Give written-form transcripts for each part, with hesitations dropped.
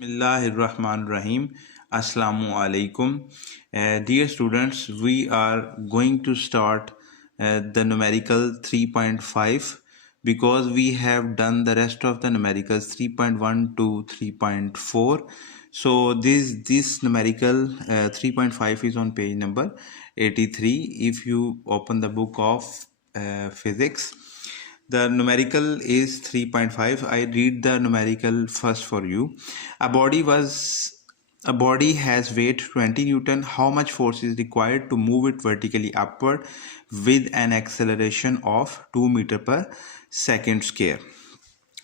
Bismillahirrahmanirrahim. Assalamu alaikum. Dear students, we are going to start the numerical 3.5 because we have done the rest of the numericals 3.1 to 3.4. So this numerical 3.5 is on page number 83. If you open the book of physics, the numerical is 3.5. I read the numerical first for you. A body has weight 20 Newton. How much force is required to move it vertically upward with an acceleration of 2 meter per second square?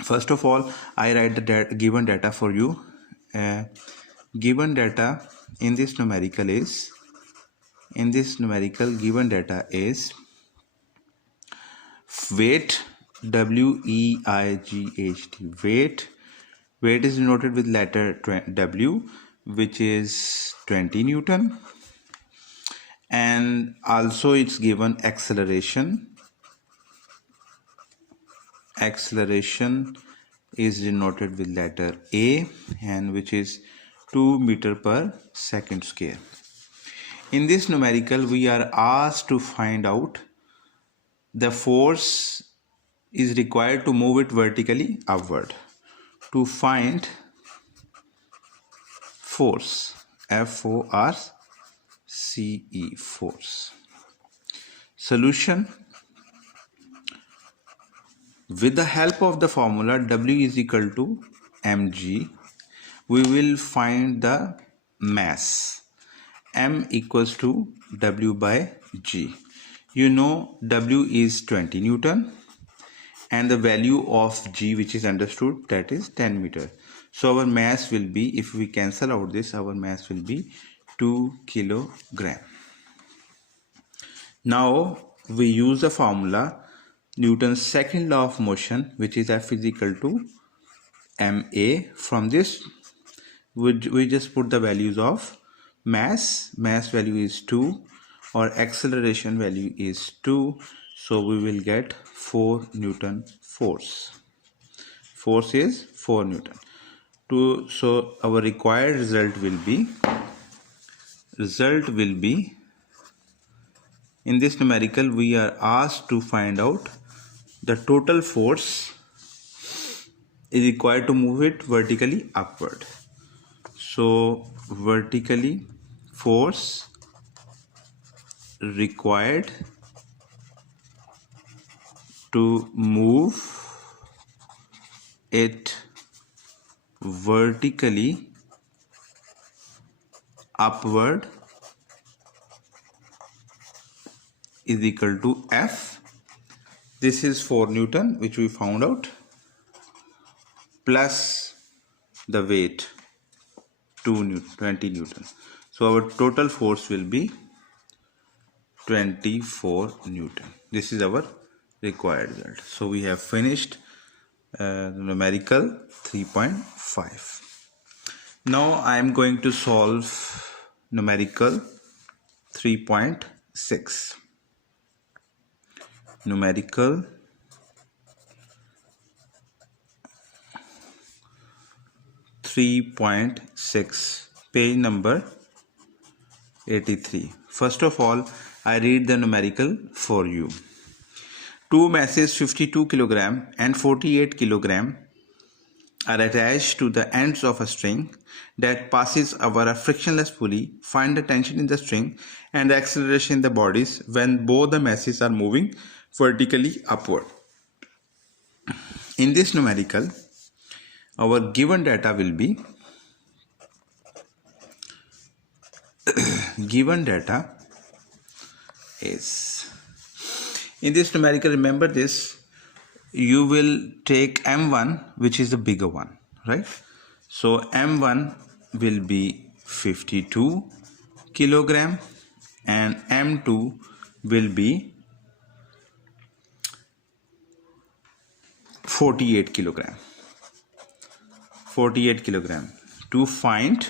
First of all, I write the given data for you. Given data in this numerical given data is weight, W-E-I-G-H-T, weight is denoted with letter W, which is 20 Newton, and also it's given acceleration is denoted with letter A, and which is 2 meter per second square. In this numerical, we are asked to find out the force is required to move it vertically upward. To find force, F-O-R-C-E, force. Solution: with the help of the formula W is equal to mg, we will find the mass. M equals to W by G. You know W is 20 Newton and the value of G, which is understood, that is 10 meter. So our mass will be, if we cancel out this, our mass will be 2 kilogram. Now we use the formula Newton's second law of motion, which is F is equal to ma. From this we just put the values of mass value is 2, or acceleration value is 2, so we will get 4 Newton force is 4 Newton. So our required result will be in this numerical we are asked to find out the total force is required to move it vertically upward. So vertically force required to move it vertically upward is equal to F. This is 4 Newton, which we found out, plus the weight 20 Newton. So our total force will be 24 Newton. This is our required result. So we have finished numerical 3.5. Now I am going to solve numerical 3.6. Numerical 3.6, page number 83. First of all, I read the numerical for you. Two masses 52 kg and 48 kg are attached to the ends of a string that passes over a frictionless pulley. Find the tension in the string and the acceleration in the bodies when both the masses are moving vertically upward. In this numerical, our given data will be given data is, in this numerical, remember this, you will take M1, which is the bigger one, right? So M1 will be 52 kilogram and M2 will be 48 kilogram. To find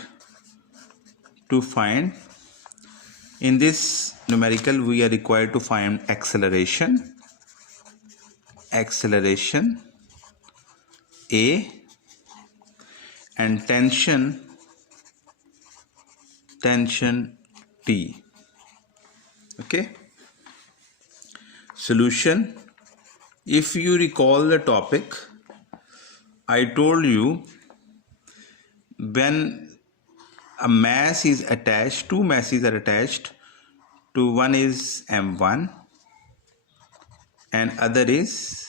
in this numerical we are required to find acceleration A and tension T. Okay. Solution. If you recall the topic, I told you when a mass is attached, two masses are attached to, one is M1 and other is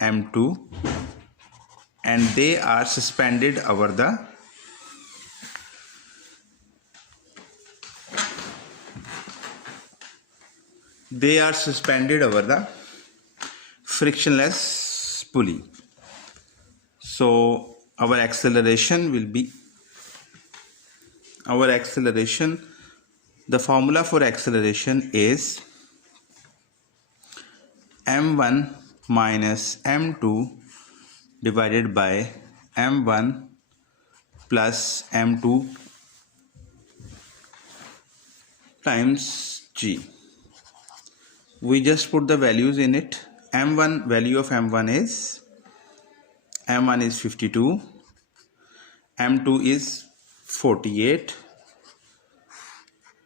M2, and they are suspended over the frictionless pulley. So our acceleration, the formula for acceleration is m1 minus m2 divided by m1 plus m2 times g. We just put the values in it. Value of m1 is 52, m2 is 48,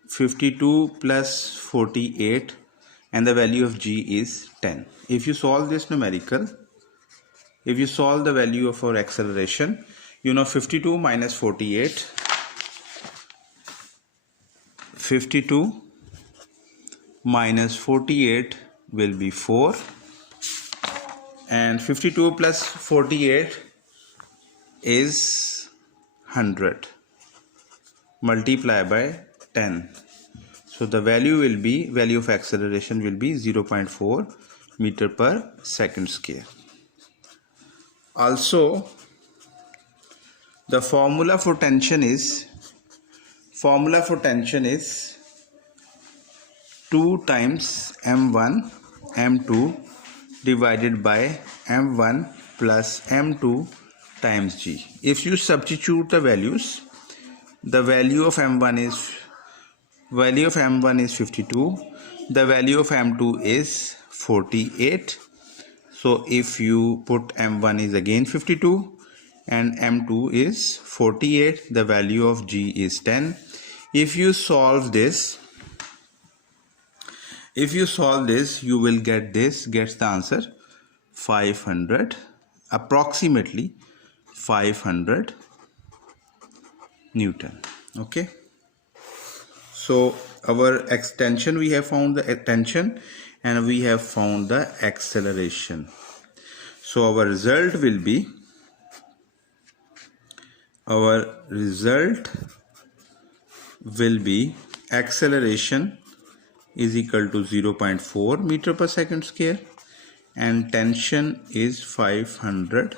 52 plus 48, and the value of g is 10. If you solve this numerical, if you solve the value of our acceleration, you know 52 minus 48, 52 minus 48 will be 4, and 52 plus 48 is 100 multiplied by 10. So the value of acceleration will be 0.4 meter per second square. Also, the formula for tension is 2 times m1 m2 divided by m1 plus m2 times g. If you substitute the values, the value of m1 is 52, the value of m2 is 48. So if you put m1 is again 52 and m2 is 48, the value of g is 10. If you solve this, you will get the answer 500, approximately 500 Newton. Okay. So our extension, we have found the tension and we have found the acceleration. So our result will be acceleration is equal to 0.4 meter per second square and tension is 500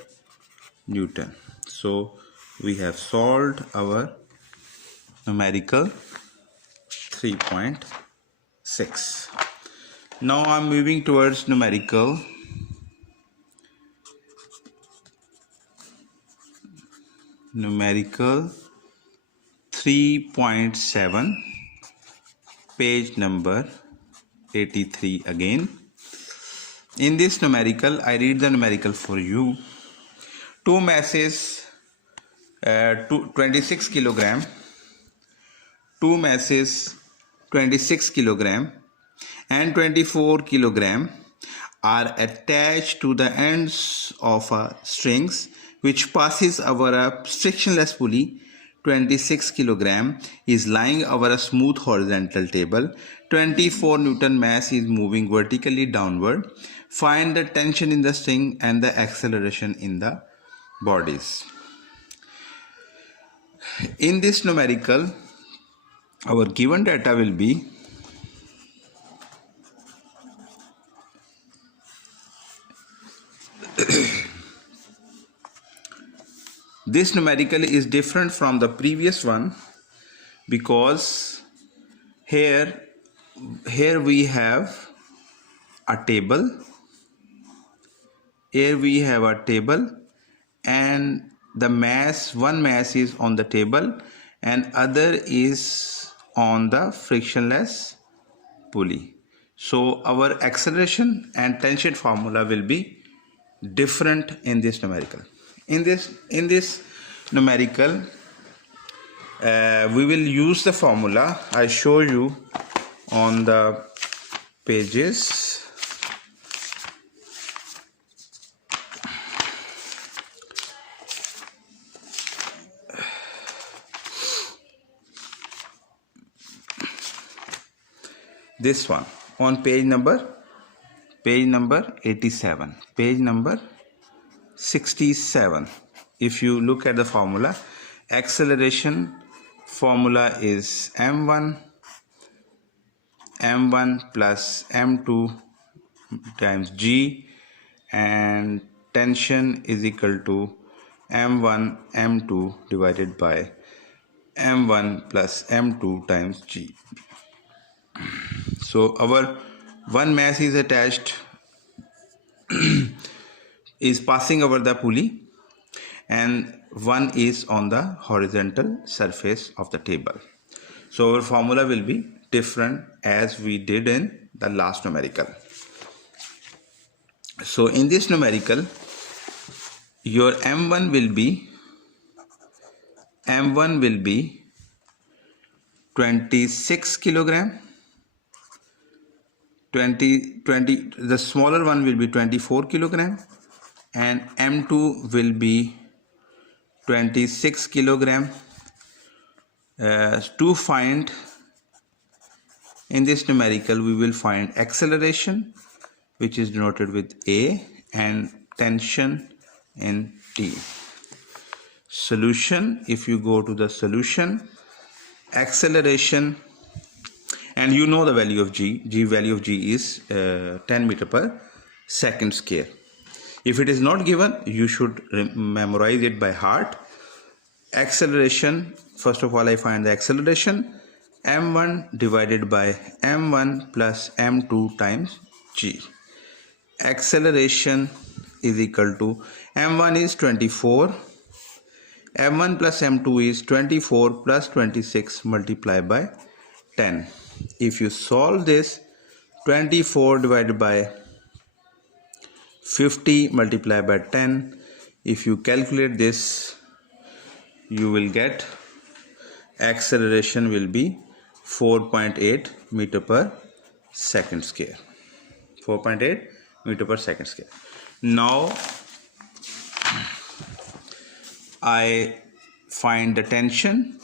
Newton. So we have solved our numerical 3.6. Now I'm moving towards numerical 3.7, page number 83 again. In this numerical, I read the numerical for you. Two masses, 26 kilogram. Two masses, 26 kilogram and 24 kilogram are attached to the ends of strings which passes over a frictionless pulley. 26 kilogram is lying over a smooth horizontal table. 24 Newton mass is moving vertically downward. Find the tension in the string and the acceleration in the bodies. In this numerical, our given data will be this numerical is different from the previous one because here we have a table. Here we have a table and the one mass is on the table and other is on the frictionless pulley. So our acceleration and tension formula will be different in this numerical. In this numerical, we will use the formula I show you on the pages. This one on page number 87, page number 67. If you look at the formula, acceleration formula is m1 plus m2 times g, and tension is equal to m1 m2 divided by m1 plus m2 times g. So our one mass is attached is passing over the pulley, and one is on the horizontal surface of the table. So our formula will be different as we did in the last numerical. So in this numerical, your m1 will be 26 kilogram. The smaller one will be 24 kilogram, and m2 will be 26 kilogram. To find in this numerical, we will find acceleration, which is denoted with A, and tension in T. Solution, if you go to the solution, acceleration, and you know the value of g. Value of g is 10 meter per second square. If it is not given, you should memorize it by heart. Acceleration, first of all I find the acceleration, m1 divided by m1 plus m2 times g. Acceleration is equal to m1 is 24, m1 plus m2 is 24 plus 26 multiplied by 10. If you solve this, 24 divided by 50 multiplied by 10, if you calculate this, you will get acceleration will be 4.8 meter per second square. 4.8 meter per second square. Now I find the tension.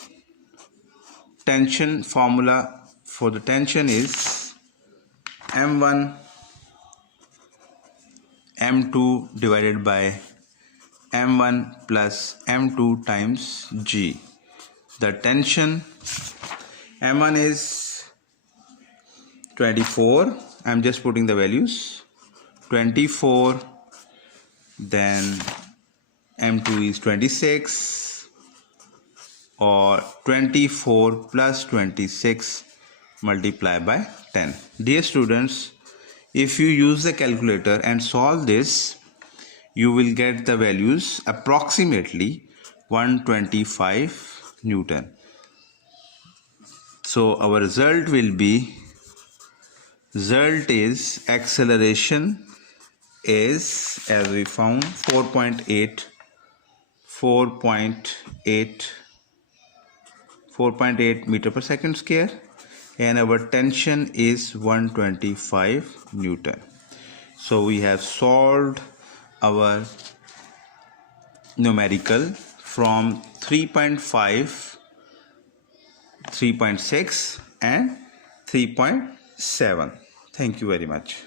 Tension formula for the tension is m1 m2 divided by m1 plus m2 times g. The tension m1 is 24, I am just putting the values, 24, then m2 is 26, or 24 plus 26 multiplied by 10. Dear students, if you use the calculator and solve this, you will get the values approximately 125 Newton. So our result will be, result is acceleration is, as we found, 4.8 meter per second square, and our tension is 125 Newton. So we have solved our numerical from 3.5, 3.6 and 3.7. Thank you very much.